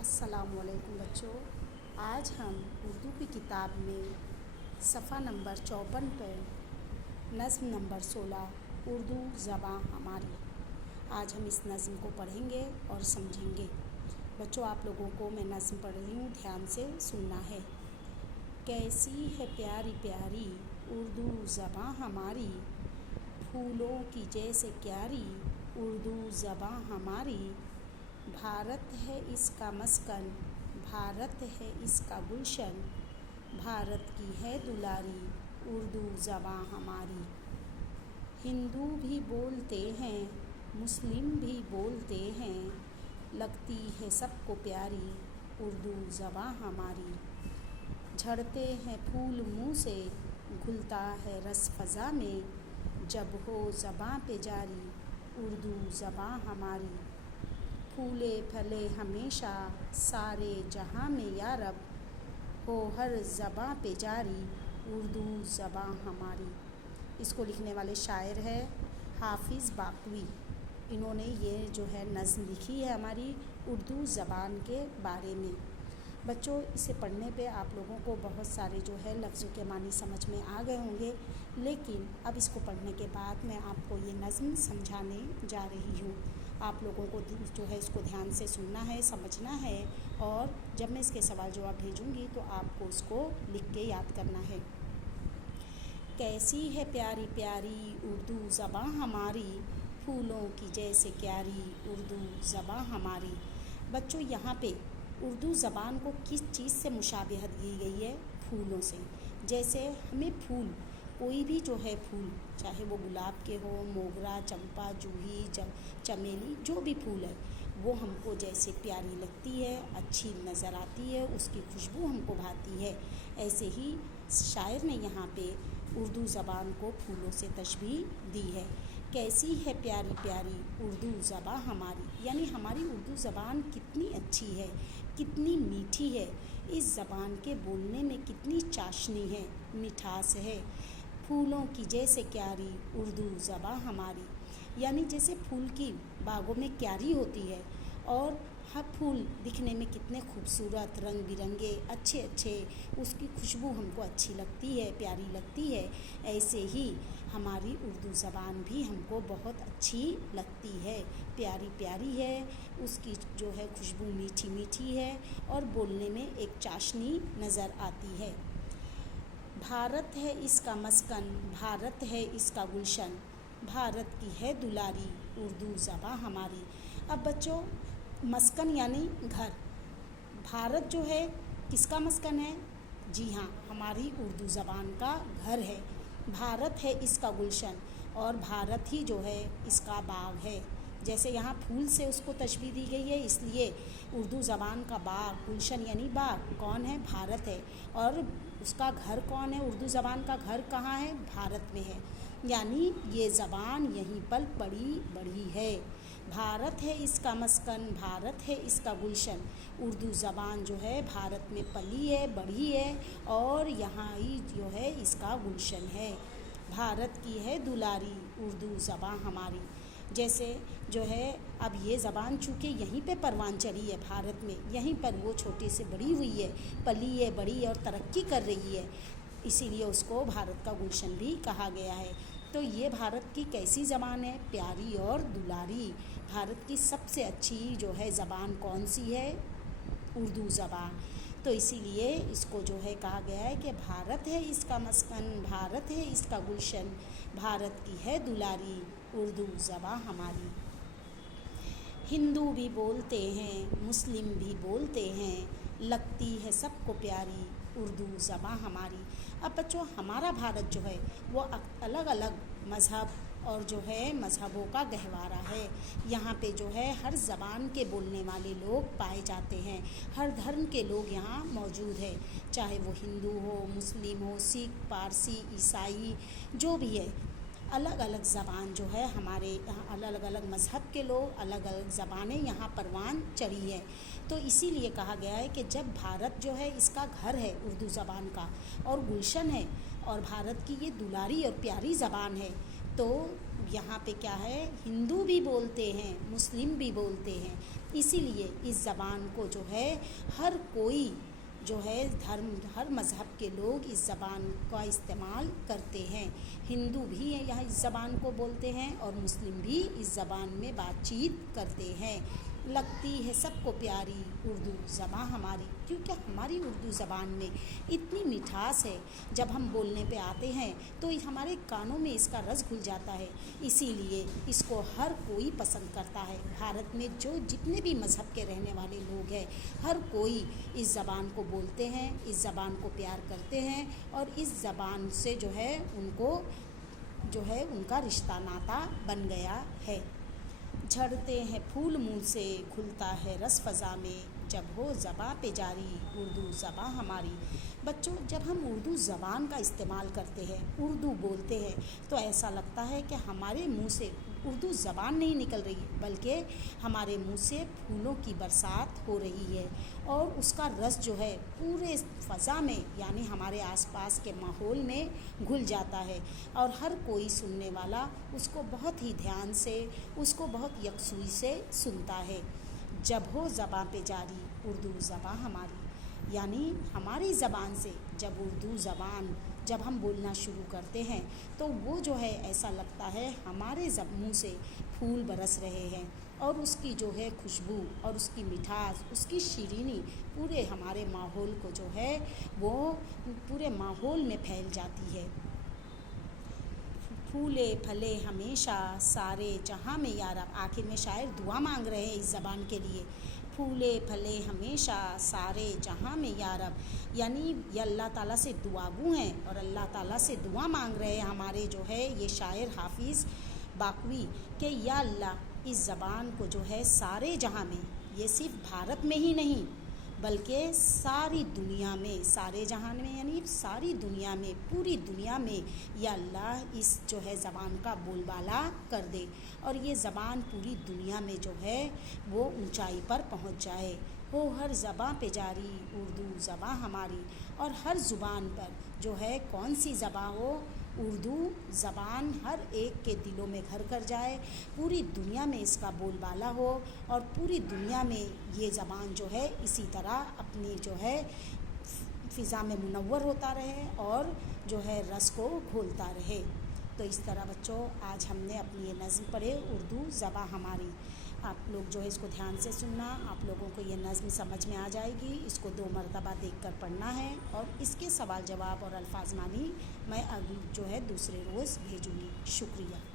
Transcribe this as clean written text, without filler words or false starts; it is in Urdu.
السلام علیکم بچوں، آج ہم اردو کی کتاب میں صفحہ نمبر 54 پر نظم نمبر 16 اردو زباں ہماری، آج ہم اس نظم کو پڑھیں گے اور سمجھیں گے۔ بچوں، آپ لوگوں کو میں نظم پڑھ رہی ہوں، دھیان سے سننا ہے۔ کیسی ہے پیاری پیاری اردو زباں ہماری، پھولوں کی جیسے کیاری اردو زباں ہماری، بھارت ہے اس کا مسکن، بھارت ہے اس کا گلشن، بھارت کی ہے دلاری اردو زباں ہماری۔ ہندو بھی بولتے ہیں، مسلم بھی بولتے ہیں، لگتی ہے سب کو پیاری اردو زباں ہماری۔ جھڑتے ہیں پھول منہ سے، گھلتا ہے رس فضا میں، جب ہو زباں پہ جاری اردو زباں ہماری۔ پھولے پھلے ہمیشہ سارے جہاں میں یا رب، ہو ہر زباں پہ جاری اردو زباں ہماری۔ اس کو لکھنے والے شاعر ہے حافظ باقوی۔ انہوں نے یہ جو ہے نظم لکھی ہے ہماری اردو زبان کے بارے میں۔ بچوں، اسے پڑھنے پہ آپ لوگوں کو بہت سارے جو ہے لفظوں کے معنی سمجھ میں آ گئے ہوں گے، لیکن اب اس کو پڑھنے کے بعد میں آپ کو یہ نظم سمجھانے جا رہی ہوں۔ آپ لوگوں کو جو ہے اس کو دھیان سے سننا ہے، سمجھنا ہے، اور جب میں اس کے سوال جواب بھیجوں گی تو آپ کو اس کو لکھ کے یاد کرنا ہے۔ کیسی ہے پیاری پیاری اردو زباں ہماری، پھولوں کی جیسے کیاری اردو زباں ہماری۔ بچوں، یہاں پہ اردو زبان کو کس چیز سے مشابہت دی گئی ہے؟ پھولوں سے۔ جیسے ہمیں پھول، کوئی بھی جو ہے پھول، چاہے وہ گلاب کے ہو، موگرا، چمپا، جوہی، چمیلی، جو بھی پھول ہے وہ ہم کو جیسے پیاری لگتی ہے، اچھی نظر آتی ہے، اس کی خوشبو ہم کو بھاتی ہے، ایسے ہی شاعر نے یہاں پہ اردو زبان کو پھولوں سے تشبیہ دی ہے۔ کیسی ہے پیاری پیاری اردو زباں ہماری، یعنی ہماری اردو زبان کتنی اچھی ہے، کتنی میٹھی ہے، اس زبان کے بولنے میں کتنی چاشنی ہے، مٹھاس ہے۔ پھولوں کی جیسے کیاری اردو زباں ہماری، یعنی جیسے پھول کی باغوں میں کیاری ہوتی ہے اور ہر پھول دکھنے میں کتنے خوبصورت، رنگ برنگے، اچھے اچھے، اس کی خوشبو ہم کو اچھی لگتی ہے، پیاری لگتی ہے، ایسے ہی ہماری اردو زبان بھی ہم کو بہت اچھی لگتی ہے، پیاری پیاری ہے، اس کی جو ہے خوشبو میٹھی میٹھی ہے اور بولنے میں ایک چاشنی نظر آتی ہے۔ بھارت ہے اس کا مسکن، بھارت ہے اس کا گلشن، بھارت کی ہے دلاری اردو زباں ہماری۔ اب بچوں، مسکن یعنی گھر، بھارت جو ہے کس کا مسکن ہے؟ جی ہاں، ہماری اردو زبان کا گھر ہے۔ بھارت ہے اس کا گلشن، اور بھارت ہی جو ہے اس کا باغ ہے۔ جیسے یہاں پھول سے اس کو تشبیہ دی گئی ہے، اس لیے اردو زبان کا باغ، گلشن یعنی باغ کون ہے؟ بھارت ہے، اور اس کا گھر کون ہے؟ اردو زبان کا گھر کہاں ہے؟ بھارت میں ہے، یعنی یہ زبان یہیں پر پلی بڑھی ہے۔ بھارت ہے اس کا مسکن، بھارت ہے اس کا گلشن، اردو زبان جو ہے بھارت میں پلی ہے، بڑھی ہے، اور یہاں ہی جو ہے اس کا گلشن ہے۔ بھارت کی ہے دلاری اردو زبان ہماری۔ جیسے جو ہے اب یہ زبان چونکہ یہیں پہ پروان چڑھی ہے بھارت میں، یہیں پر وہ چھوٹے سے بڑی ہوئی ہے، پلی ہے، بڑی ہے اور ترقی کر رہی ہے، اسی لیے اس کو بھارت کا گلشن بھی کہا گیا ہے۔ تو یہ بھارت کی کیسی زبان ہے؟ پیاری اور دلاری۔ بھارت کی سب سے اچھی جو ہے زبان کون سی ہے؟ اردو زبان۔ تو اسی لیے اس کو جو ہے کہا گیا ہے کہ بھارت ہے اس کا مسکن، بھارت ہے اس کا گلشن، بھارت کی ہے دلاری اردو زبان ہماری۔ ہندو بھی بولتے ہیں، مسلم بھی بولتے ہیں، لگتی ہے سب کو پیاری اردو زبان ہماری۔ اب بچوں، ہمارا بھارت جو ہے وہ الگ الگ مذہب اور جو ہے مذہبوں کا گہوارہ ہے۔ یہاں پہ جو ہے ہر زبان کے بولنے والے لوگ پائے جاتے ہیں، ہر دھرم کے لوگ یہاں موجود ہیں، چاہے وہ ہندو ہو، مسلم ہو، سکھ، پارسی، عیسائی، جو بھی ہے، الگ الگ زبان جو ہے ہمارے یہاں، الگ الگ مذہب کے لوگ، الگ الگ زبانیں یہاں پروان چڑھی ہے۔ تو اسی لیے کہا گیا ہے کہ جب بھارت جو ہے اس کا گھر ہے اردو زبان کا، اور گلشن ہے، اور بھارت کی یہ دلاری اور پیاری زبان ہے، تو یہاں پہ کیا ہے؟ ہندو بھی بولتے ہیں، مسلم بھی بولتے ہیں، اسی لیے اس زبان کو جو ہے ہر کوئی جو ہے ہر مذہب کے لوگ اس زبان کا استعمال کرتے ہیں. ہندو بھی یہاں اس زبان کو بولتے ہیں اور مسلم بھی اس زبان میں بات چیت کرتے ہیں. لگتی ہے سب کو پیاری اردو زبان ہماری، کیونکہ ہماری اردو زبان میں اتنی مٹھاس ہے، جب ہم بولنے پہ آتے ہیں تو ہمارے کانوں میں اس کا رس گھل جاتا ہے. اسی لیے اس کو ہر کوئی پسند کرتا ہے. بھارت میں جتنے بھی مذہب کے رہنے والے لوگ ہیں، ہر کوئی اس زبان کو بولتے ہیں، اس زبان کو پیار کرتے ہیں، اور اس زبان سے جو ہے ان کا رشتہ ناتا بن گیا ہے. جھڑتے ہیں پھول منہ سے، کھلتا ہے رس فضا میں، جب ہو زباں پہ جاری اردو زباں ہماری. بچوں، جب ہم اردو زبان کا استعمال کرتے ہیں، اردو بولتے ہیں، تو ایسا لگتا ہے کہ ہمارے منہ سے اردو زبان نہیں نکل رہی، بلکہ ہمارے منہ سے پھولوں کی برسات ہو رہی ہے، اور اس کا رس جو ہے پورے فضا میں، یعنی ہمارے آس پاس کے ماحول میں گھل جاتا ہے، اور ہر کوئی سننے والا اس کو بہت ہی دھیان سے، اس کو بہت یکسوئی سے سنتا ہے. جب ہو زباں پہ جاری اردو زباں ہماری، یعنی ہماری زبان سے جب ہم بولنا شروع کرتے ہیں تو وہ جو ہے ایسا لگتا ہے ہمارے منہ سے پھول برس رہے ہیں، اور اس کی جو ہے خوشبو اور اس کی مٹھاس، اس کی شیرینی پورے ہمارے ماحول کو جو ہے وہ پورے ماحول میں پھیل جاتی ہے. پھولے پھلے ہمیشہ سارے جہاں میں یا رب. آخر میں شاعر دعا مانگ رہے ہیں اس زبان کے لیے. پھولے پھلے ہمیشہ سارے جہاں میں یا رب، یعنی یہ اللہ تعالیٰ سے دعا گو ہیں، اور اللہ تعالیٰ سے دعا مانگ رہے ہیں ہمارے جو ہے یہ شاعر حافظ باقوی، کہ یا اللہ اس زبان کو جو ہے سارے جہاں میں، یہ صرف بھارت میں ہی نہیں بلکہ ساری دنیا میں، سارے جہان میں یعنی ساری دنیا میں، پوری دنیا میں یا اللہ اس جو ہے زبان کا بول بالا کر دے، اور یہ زبان پوری دنیا میں جو ہے وہ اونچائی پر پہنچ جائے. ہو ہر زباں پہ جاری اردو زباں ہماری. اور ہر زبان پر جو ہے کون سی زبان ہو، اردو زبان ہر ایک کے دلوں میں گھر کر جائے، پوری دنیا میں اس کا بول بالا ہو، اور پوری دنیا میں یہ زبان جو ہے اسی طرح اپنی جو ہے فضا میں منور ہوتا رہے اور جو ہے رس کو گھولتا رہے. تو اس طرح بچوں آج ہم نے اپنی یہ نظم پڑھے اردو زباں ہماری. آپ لوگ جو ہے اس کو دھیان سے سننا، آپ لوگوں کو یہ نظم سمجھ میں آ جائے گی. اس کو 2 مرتبہ دیکھ کر پڑھنا ہے، اور اس کے سوال جواب اور الفاظ مانی میں جو ہے دوسرے روز بھیجوں گی. شکریہ.